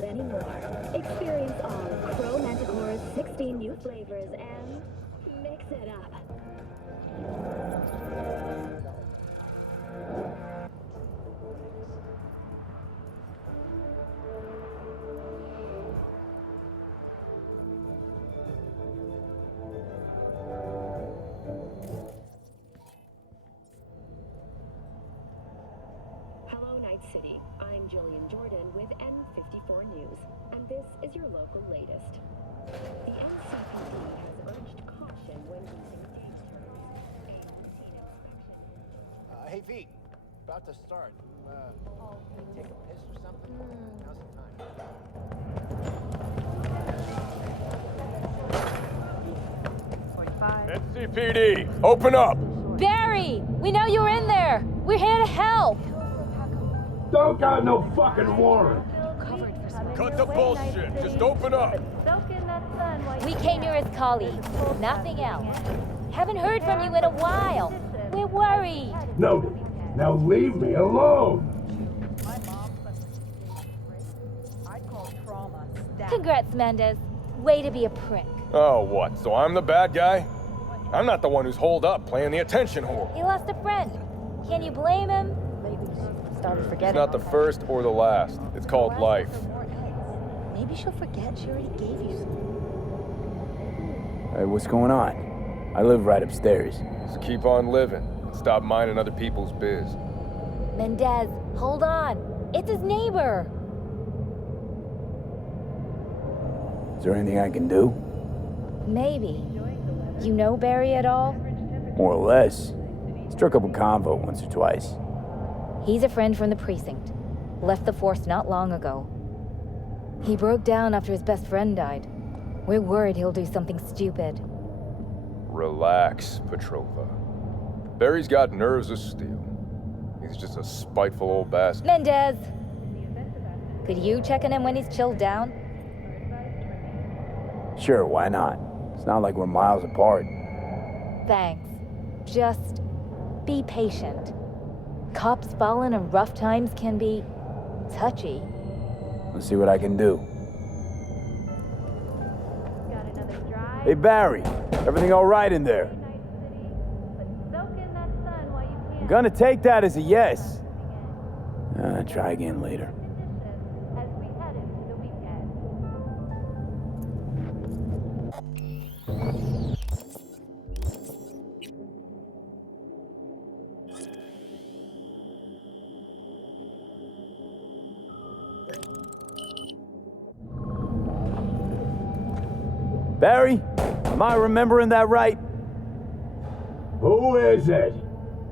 got any more. Experience all Crow Manticore's 16 new flavors and mix it up. Hello, Night City. I'm Jillian Jordan with N54 News, and this is your local latest. The NCPD has urged caution when using day terms. Hey, V. About to start. Take a piss or something? Now's the time. NCPD, open up! Barry! We know you're in there! We're here to help! Don't got no fucking warrant. Cut the bullshit, just open up! We came here as colleagues, nothing else. Haven't heard from you in a while. We're worried. No, now leave me alone. Congrats, Mendez. Way to be a prick. Oh, what, so I'm the bad guy? I'm not the one who's holed up playing the attention whore. He lost a friend. Can you blame him? Started forgetting. It's not the first or the last. It's called life. Maybe she'll forget she already gave you some. Hey, what's going on? I live right upstairs. Just keep on living and stop minding other people's biz. Mendez, hold on. It's his neighbor. Is there anything I can do? Maybe. You know Barry at all? More or less. Struck up a convo once or twice. He's a friend from the precinct. Left the force not long ago. He broke down after his best friend died. We're worried he'll do something stupid. Relax, Petrova. Barry's got nerves of steel. He's just a spiteful old bastard. Mendez! Could you check on him when he's chilled down? Sure, why not? It's not like we're miles apart. Thanks. Just be patient. Cops falling in rough times can be touchy. Let's see what I can do. Hey, Barry. Everything all right in there? I'm gonna take that as a yes. Try again later. Barry, am I remembering that right? Who is it?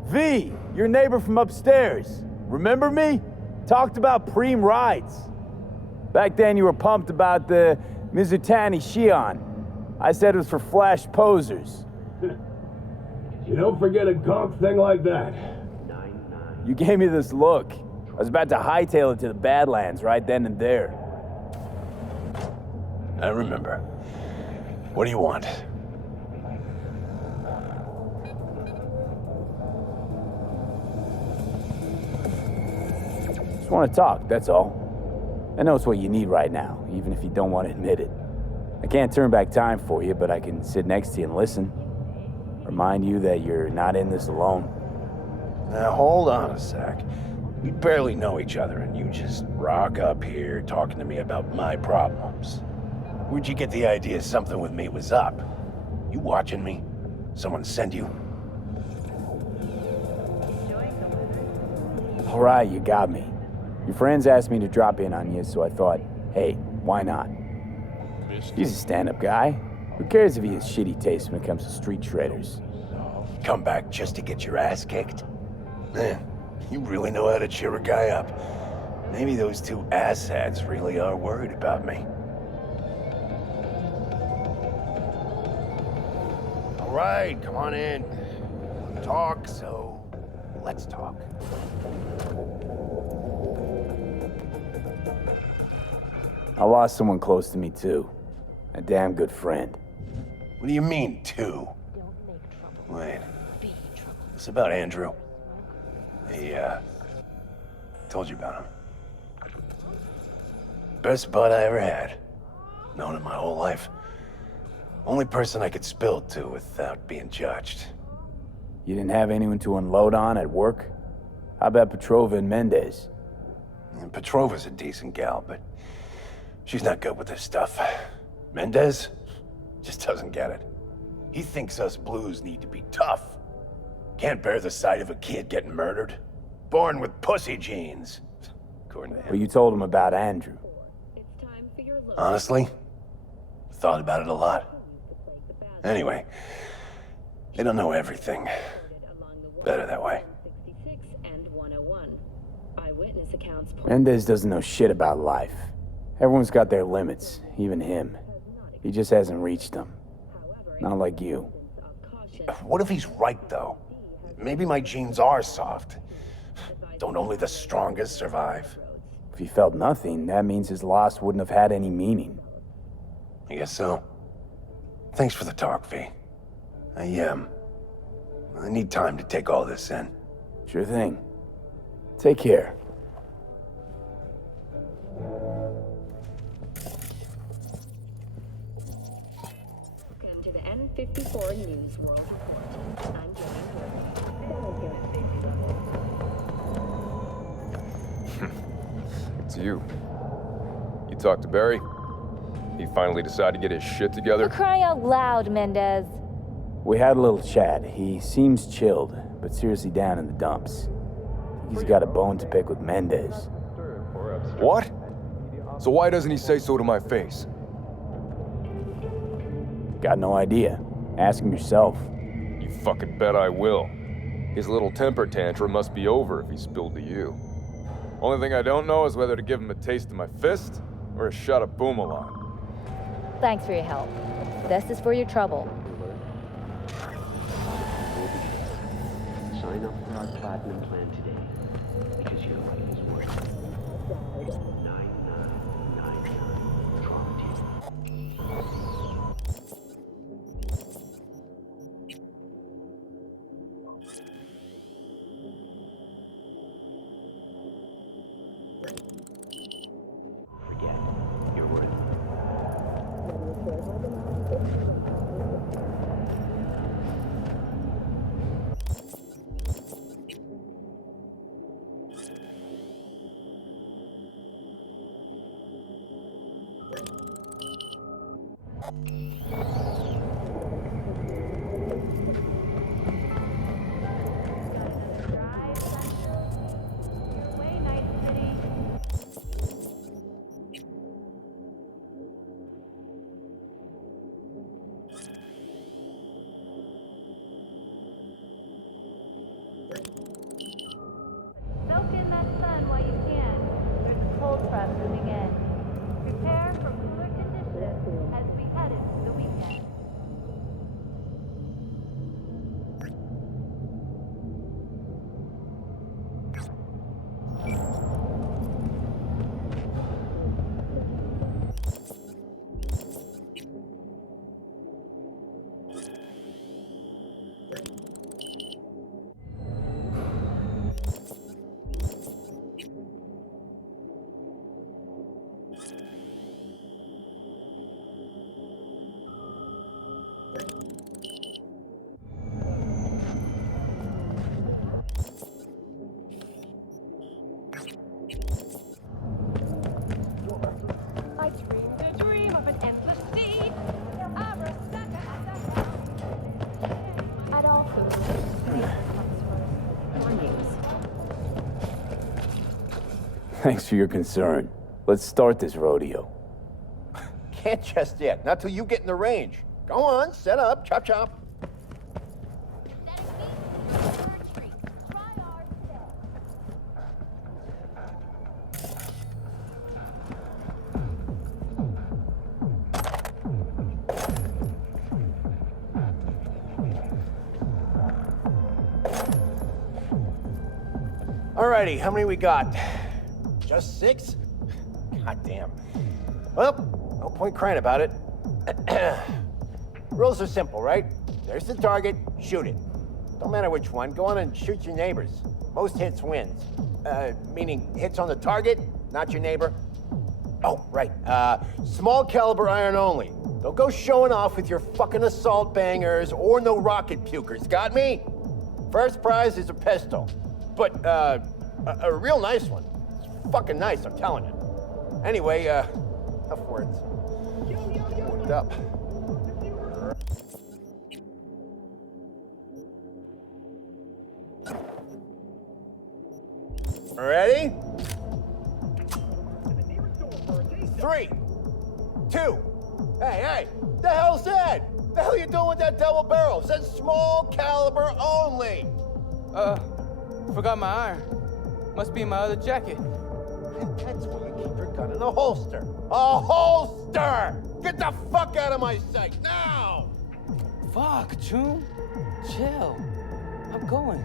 V, your neighbor from upstairs. Remember me? Talked about preem rides. Back then you were pumped about the Mizutani Shion. I said it was for flash posers. You don't forget a gonk thing like that. You gave me this look. I was about to hightail it to the Badlands right then and there. I remember. What do you want? Just want to talk, that's all. I know it's what you need right now, even if you don't want to admit it. I can't turn back time for you, but I can sit next to you and listen. Remind you that you're not in this alone. Now, hold on a sec. We barely know each other, and you just rock up here talking to me about my problems. Where'd you get the idea something with me was up? You watching me? Someone send you? All right, you got me. Your friends asked me to drop in on you, so I thought, hey, why not? He's a stand-up guy. Who cares if he has shitty taste when it comes to street traders? Come back just to get your ass kicked? Man, you really know how to cheer a guy up. Maybe those two asshats really are worried about me. All right, come on in. Talk, so let's talk. I lost someone close to me, too. A damn good friend. What do you mean, two? Wait. It's about Andrew. He, told you about him. best bud I ever had. Known him my whole life. Only person I could spill to without being judged. You didn't have anyone to unload on at work? How about Petrova and Mendez? And Petrova's a decent gal, but she's not good with this stuff. Mendez just doesn't get it. He thinks us blues need to be tough. Can't bear the sight of a kid getting murdered. Born with pussy genes, according to him. But you told him about Andrew. It's time for your look. Honestly, thought about it a lot. Anyway, they don't know everything. Better that way. 66 and 101. Eyewitness accounts point Mendez doesn't know shit about life. Everyone's got their limits, even him. He just hasn't reached them. Not like you. of caution. What if he's right, though? Maybe my genes are soft. Don't only the strongest survive? If he felt nothing, that means his loss wouldn't have had any meaning. I guess so. Thanks for the talk, V. I need time to take all this in. Sure thing. Take care. Welcome to the N54 News World Report. I'm Jordan. It's you. You talked to Barry? He finally decided to get his shit together? You cry out loud, Mendez. We had a little chat. He seems chilled, but seriously down in the dumps. He's got a bone to pick with Mendez. What? So why doesn't he say so to my face? Got no idea. Ask him yourself. You fucking bet I will. His little temper tantrum must be over if he spilled to you. Only thing I don't know is whether to give him a taste of my fist or a shot of Boomalong. Thanks for your help. This is for your trouble. Sign up for our platinum plan today, because your life is worth it. 9999 Trump. Forget, you're worth it. Soak in that sun while you can. There's a cold front moving in. Prepare for cooler conditions as we head into the weekend. I dreamed a dream of an endless sea. At all foods, comes first. More news. Thanks for your concern. Let's start this rodeo. Can't just yet. Not till you get in the range. Go on, set up, chop chop. Alrighty, how many we got? Just 6? God damn. Well, no point crying about it. Rules are simple, right? There's the target, shoot it. Don't matter which one, go on and shoot your neighbors. Most hits wins. Meaning hits on the target, not your neighbor. Oh, right. Small caliber iron only. Don't go showing off with your fucking assault bangers or no rocket pukers, got me? First prize is a pistol. But, a real nice one. It's fucking nice, I'm telling you. Anyway, enough words. Warmed up. Ready? 3, 2. Hey, the hell's that? The hell you doing with that double barrel? It says small caliber only. Forgot my iron. Must be in my other jacket. That's where you keep your gun in a holster. A holster! Get the fuck out of my sight now! Fuck, June. Chill. I'm going.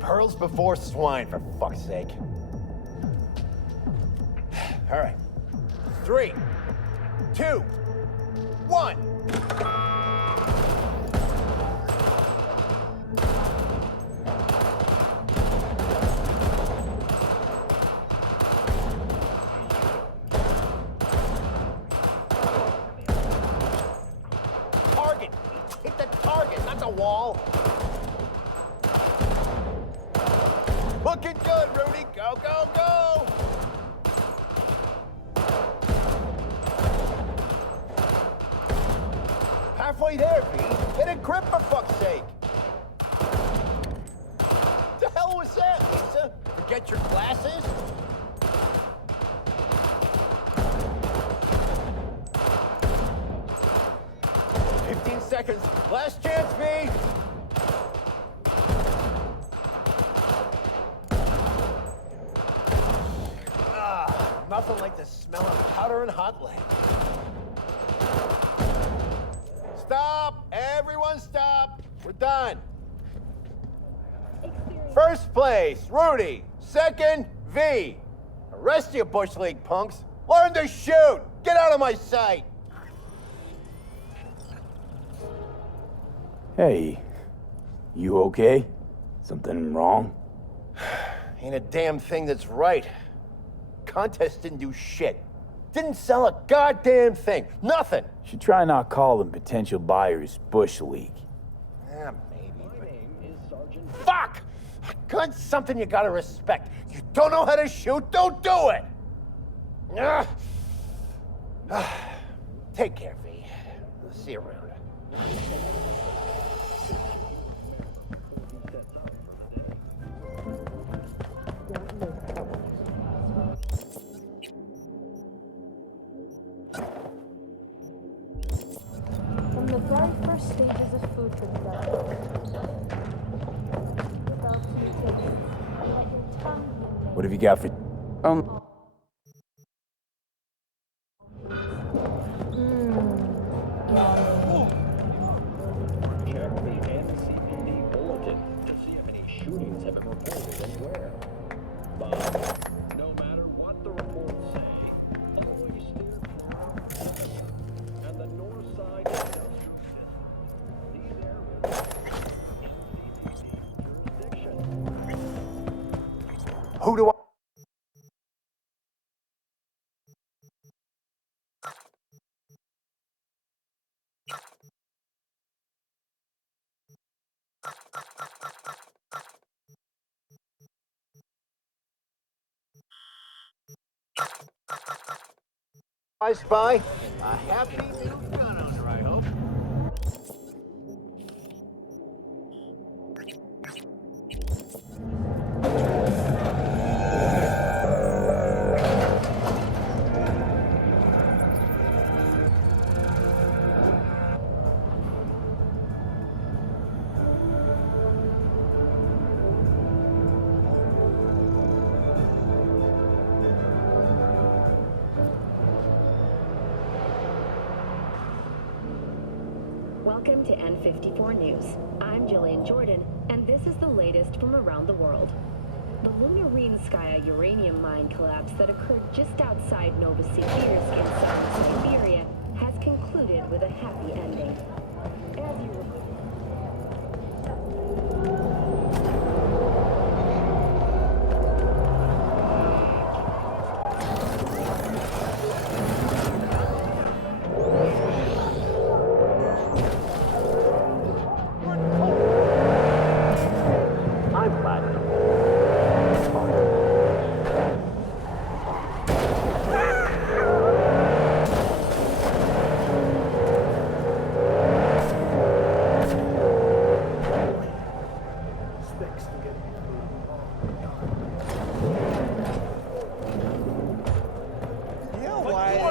Pearls before swine, for fuck's sake. All right. 3, 2, 1. Target. Hit the target, not the wall. Looking good, Rudy. Go, go, go! Halfway there, V. Get a grip, for fuck's sake. The hell was that, Lisa? Forget your glasses? Seconds. Last chance, V. Nothing like the smell of powder and hot lead. Stop! Everyone stop! We're done. First place, Rudy. Second, V. The rest of you Bush League punks, learn to shoot! Get out of my sight! Hey, you okay? Something wrong? Ain't a damn thing that's right. Contest didn't do shit. Didn't sell a goddamn thing. Nothing. Should try not calling potential buyers Bush League. Maybe. Fuck! Gun's something you gotta respect. You don't know how to shoot, don't do it! Take care, V. See you around. From the very first stages of food production, about to taste, let your tongue be What have you got for... Check the NCPD bulletin to see if any shootings have been reported anywhere. But no matter what the reports say, always steer clear and the north side industrial district. These areas NCPD jurisdiction. Who do I... I spy a happy new gun owner, I hope. Welcome to N54 News. I'm Jillian Jordan, and this is the latest from around the world. The Lunarinskaya uranium mine collapse that occurred just outside Novosibirsk in South Siberia has concluded with a happy ending. As you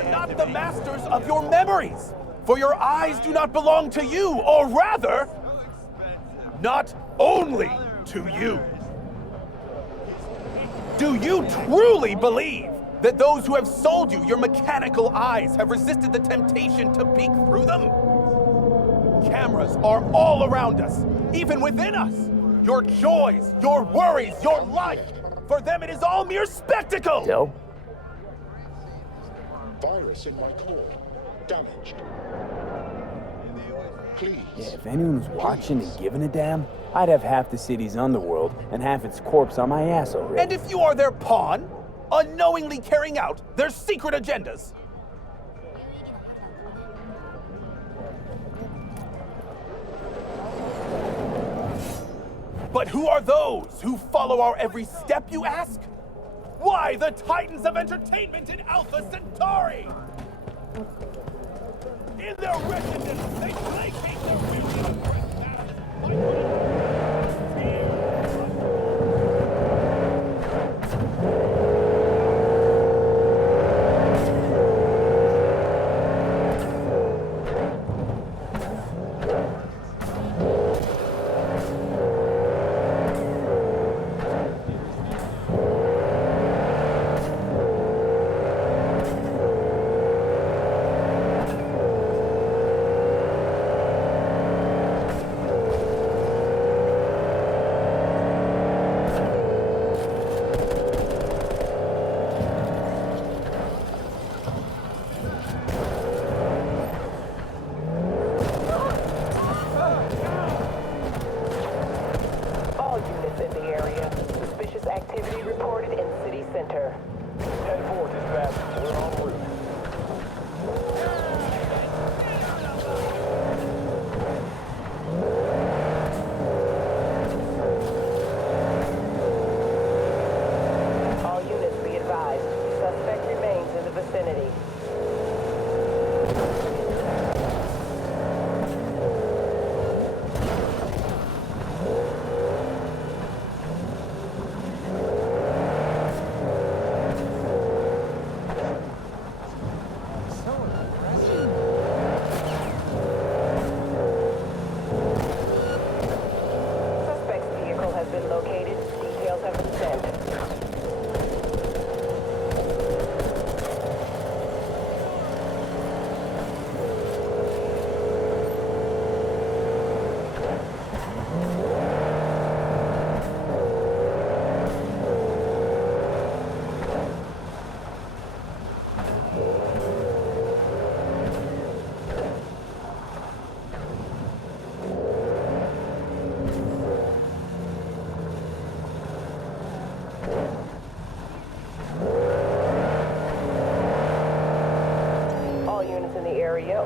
are not the masters of your memories, for your eyes do not belong to you, or rather, not only to you. Do you truly believe that those who have sold you your mechanical eyes have resisted the temptation to peek through them? Cameras are all around us, even within us. Your joys, your worries, your life. For them, it is all mere spectacle. Yo? Virus in my core. Damaged. Please. Yeah, if anyone was watching and giving a damn, I'd have half the city's underworld and half its corpse on my ass already. And if you are their pawn, unknowingly carrying out their secret agendas. But who are those who follow our every step, you ask? Why, the titans of entertainment in Alpha Centauri! In their wretchedness, they placate their will to break matters.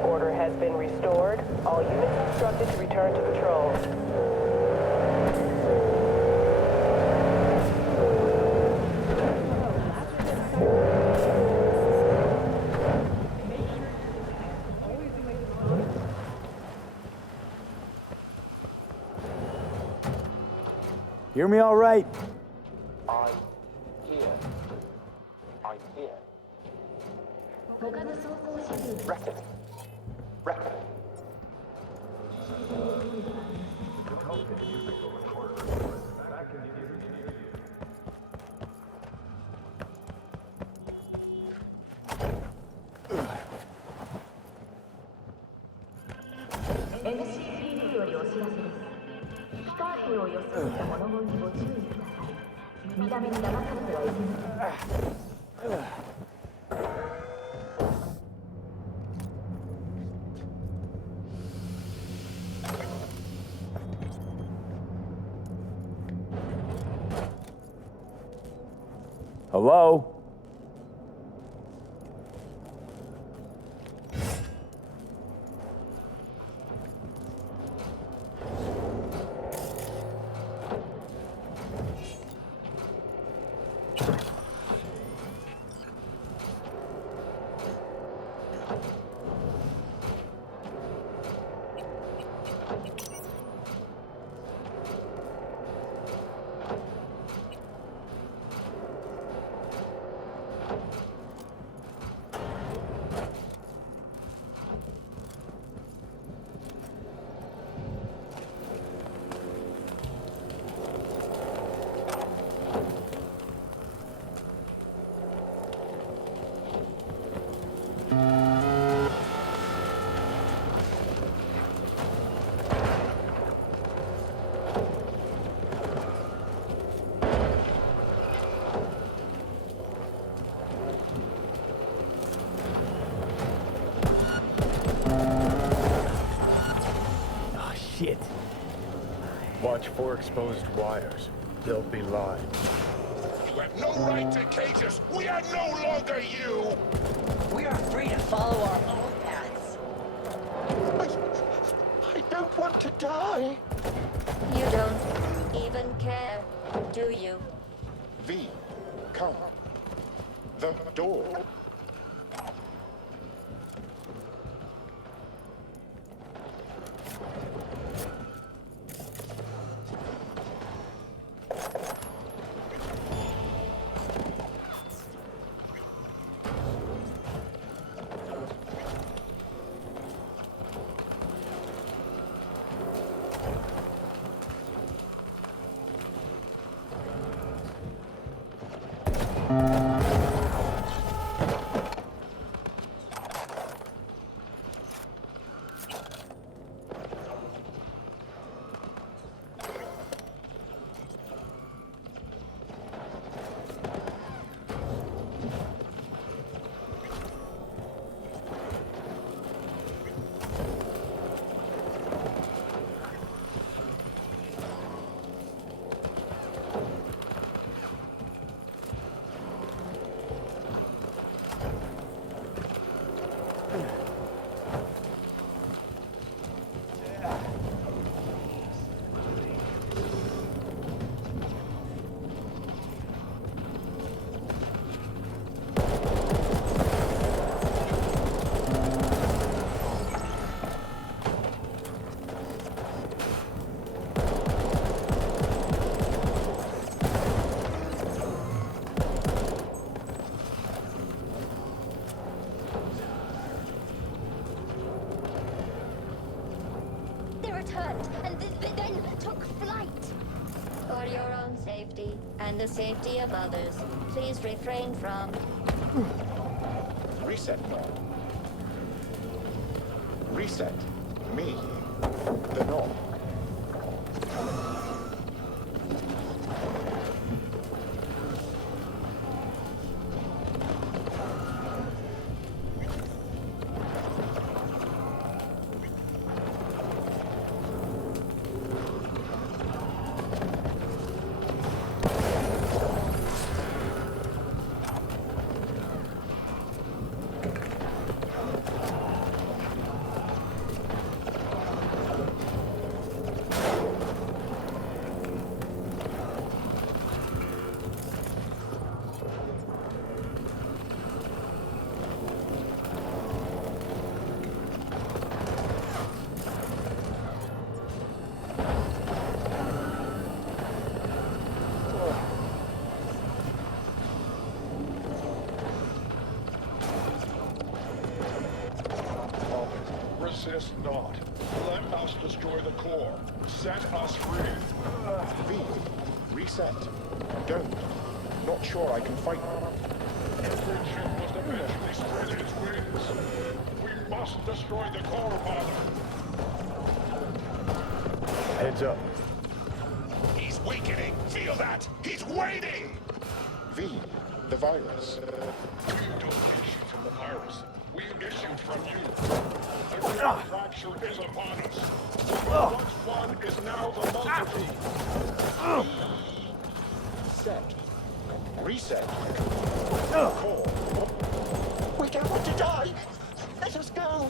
Order has been restored. All units instructed to return to patrol. Hear me all right? I'm here. I'm here. Reckon. Reckon. NCPD よりお知らせです。機関兵を装った物乞いにご注意ください。見た目に騙されてはいけません。Hello? Watch for exposed wires. They'll be live. You have no right to cage us! We are no longer you! We are free to follow our own paths. I don't want to die! You don't even care, do you? V, come. The door. Then took flight. For your own safety and the safety of others, please refrain from... Reset knob. Reset. Me. The knob. Resist not. Let us destroy the core. Set us free. V. Reset. Don't. Not sure I can fight. Every chip must eventually spread its wings. We must destroy the core, Father. Heads up. He's weakening. Feel that? He's waiting! V. The virus. We don't issue from the virus. We issue from you. Every fracture is upon us. Once one is now the multitude. Set. Reset. Core. We don't want to die. Let us go.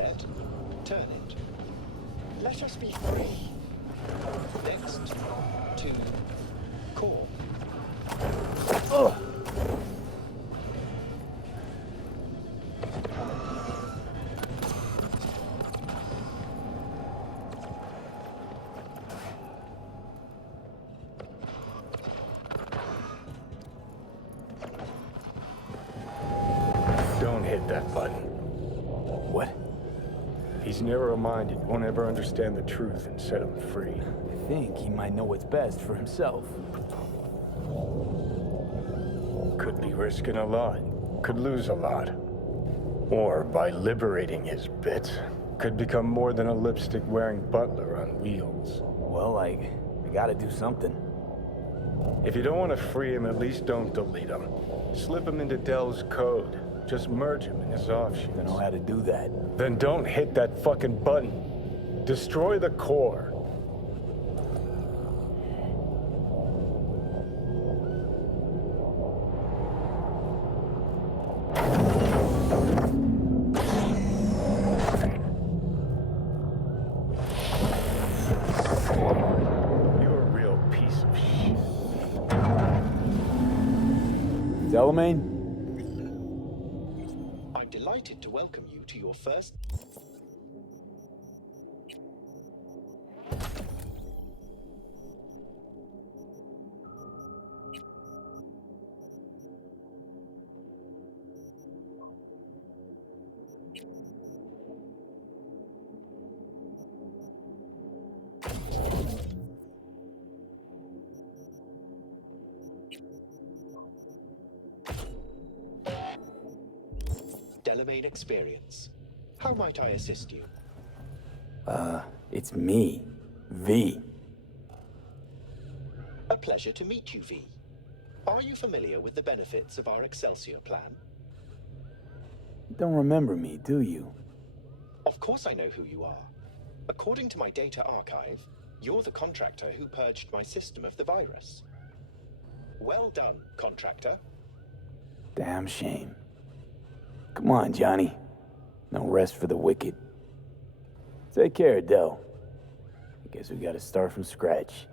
Reset. Turn it. Let us be free. Next, to core. Ugh. Don't hit that button. What? He's narrow-minded, won't ever understand the truth and set him free. I think he might know what's best for himself. Could be risking a lot. Could lose a lot. Or by liberating his bits, could become more than a lipstick-wearing butler on wheels. Well, I gotta do something. If you don't want to free him, at least don't delete him. Slip him into Dell's code. Just merge him in his offshoots. I know how to do that. Then don't hit that fucking button. Destroy the core. You're a real piece of shit. Delamain? I'm delighted to welcome you to your first... Delamain experience. How might I assist you? It's me, V. A pleasure to meet you, V. Are you familiar with the benefits of our Excelsior plan? You don't remember me, do you? Of course I know who you are. According to my data archive, you're the contractor who purged my system of the virus. Well done, contractor. Damn shame. Come on, Johnny. No rest for the wicked. Take care, Del. I guess we gotta start from scratch.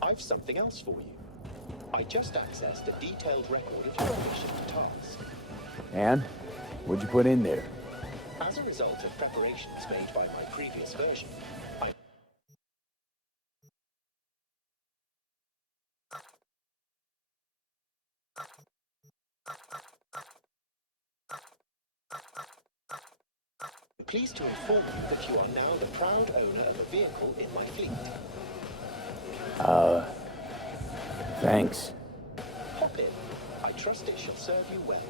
I've something else for you. I just accessed a detailed record of your mission task. And? What'd you put in there? As a result of preparations made by my previous version, I... I'm pleased to inform you that you are now the proud owner of a vehicle in my fleet. Thanks. Hop in. I trust it shall serve you well.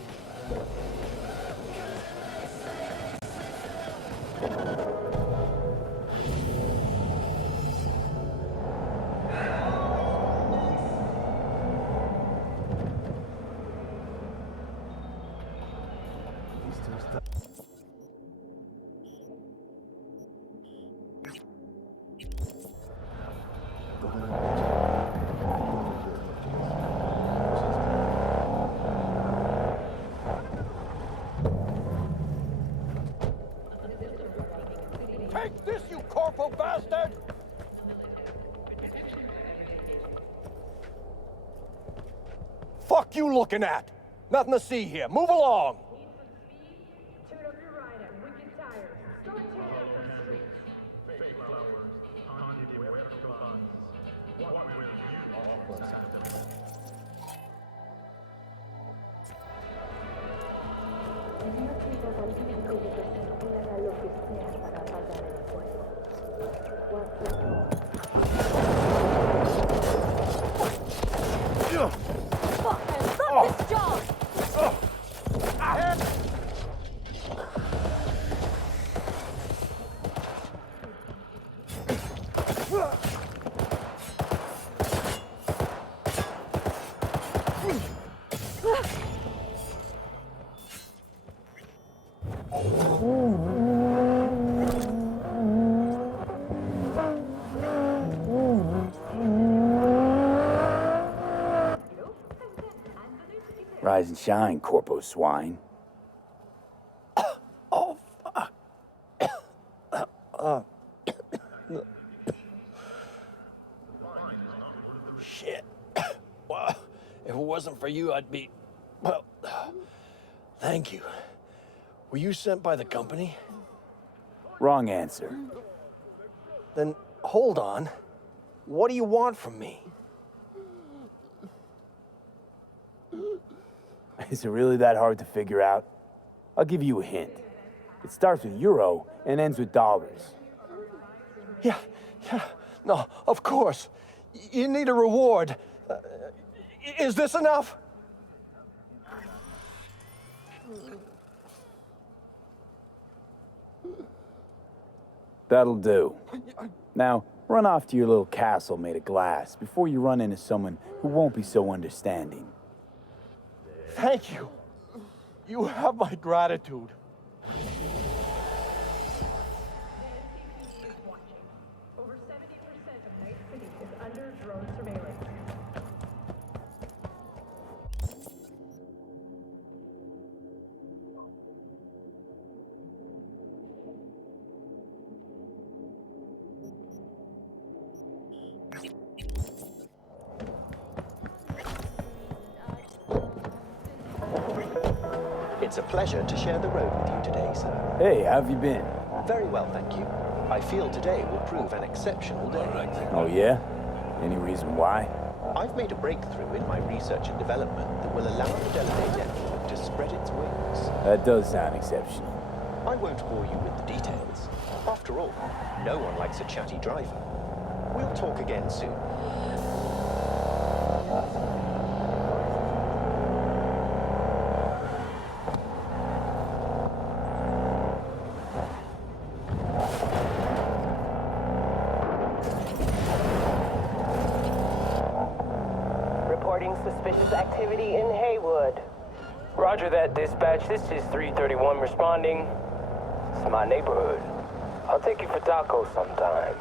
Take this, you corporal bastard! Fuck you looking at? Nothing to see here. Move along! Rise and shine, Corpo Swine. Oh, fuck. Shit. Well, if it wasn't for you, I'd be... Well, thank you. Were you sent by the company? Wrong answer. Then, hold on. What do you want from me? Is it really that hard to figure out? I'll give you a hint. It starts with euro and ends with dollars. Yeah. No, of course. You need a reward. Is this enough? That'll do. Now, run off to your little castle made of glass before you run into someone who won't be so understanding. Thank you. You have my gratitude. Over 70% of Night City is under drone surveillance. It's a pleasure to share the road with you today, sir. Hey, how have you been? Very well, thank you. I feel today will prove an exceptional day. Oh, yeah? Any reason why? I've made a breakthrough in my research and development that will allow the Delegate network to spread its wings. That does sound exceptional. I won't bore you with the details. After all, no one likes a chatty driver. We'll talk again soon. Suspicious activity in Haywood. Roger that, dispatch. This is 331 responding. It's my neighborhood. I'll take you for tacos sometime.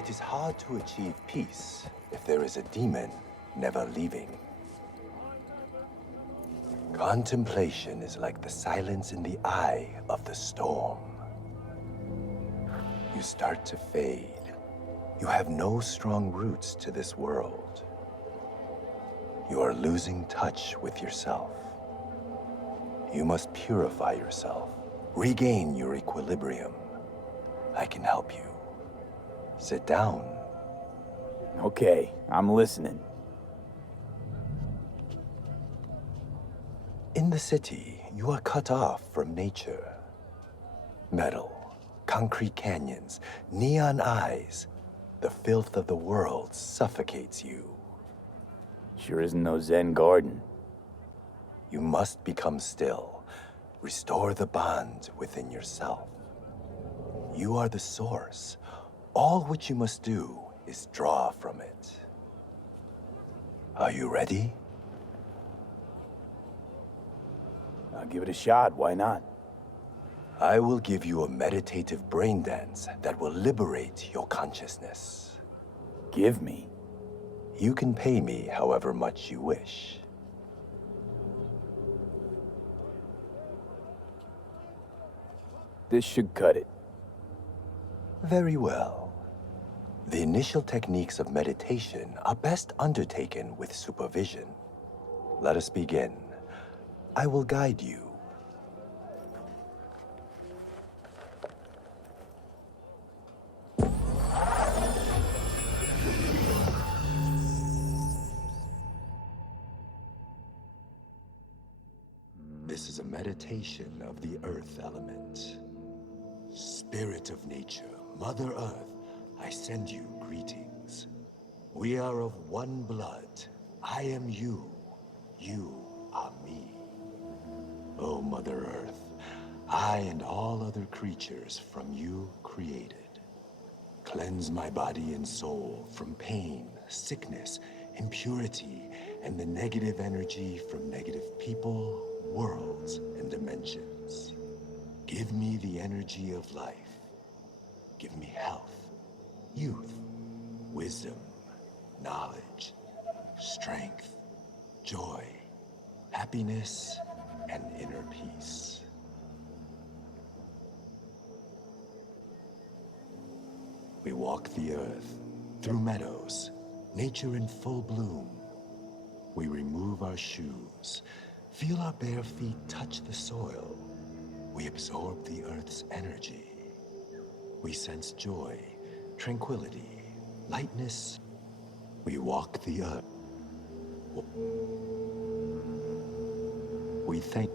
It is hard to achieve peace if there is a demon never leaving. Contemplation is like the silence in the eye of the storm. You start to fade. You have no strong roots to this world. You are losing touch with yourself. You must purify yourself, regain your equilibrium. I can help you. Sit down. Okay, I'm listening. In the city, you are cut off from nature. Metal, concrete canyons, neon eyes. The filth of the world suffocates you. Sure isn't no Zen garden. You must become still. Restore the bond within yourself. You are the source. All which you must do is draw from it. Are you ready? I'll give it a shot, why not? I will give you a meditative brain dance that will liberate your consciousness. Give me? You can pay me however much you wish. This should cut it. Very well. The initial techniques of meditation are best undertaken with supervision. Let us begin. I will guide you. is a meditation of the earth element. Spirit of nature, Mother Earth, I send you greetings. We are of one blood. I am you. You are me. O Mother Earth, I and all other creatures from you created. Cleanse my body and soul from pain, sickness, impurity, and the negative energy from negative people, worlds, and dimensions. Give me the energy of life. Give me health, youth, wisdom, knowledge, strength, joy, happiness, and inner peace. We walk the earth, through meadows, nature in full bloom. We remove our shoes, feel our bare feet touch the soil. We absorb the earth's energy. We sense joy, tranquility, lightness. We walk the earth. We thank.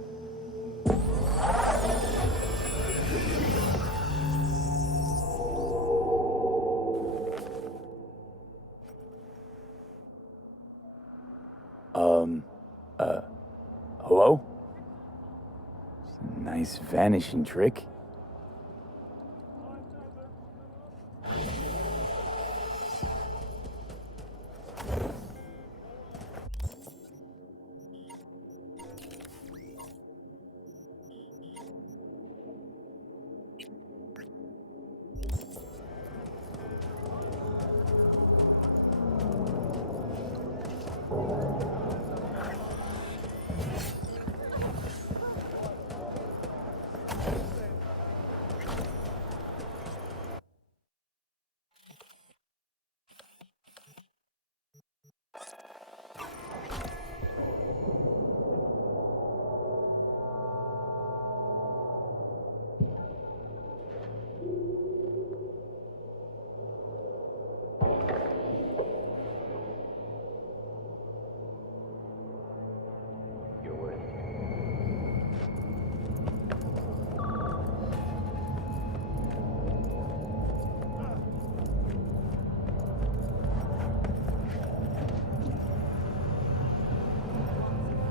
Hello? Nice vanishing trick.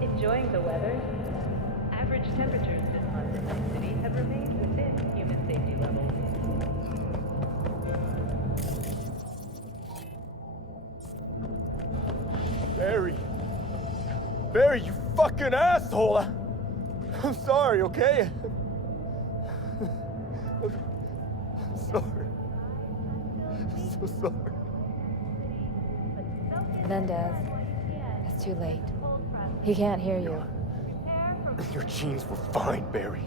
Enjoying the weather? Average temperatures this month in Night City have remained within human safety levels. Barry! Barry, you fucking asshole! I'm sorry, okay? I'm sorry. I'm so sorry. Mendez, it's too late. He can't hear you. Your jeans were fine, Barry.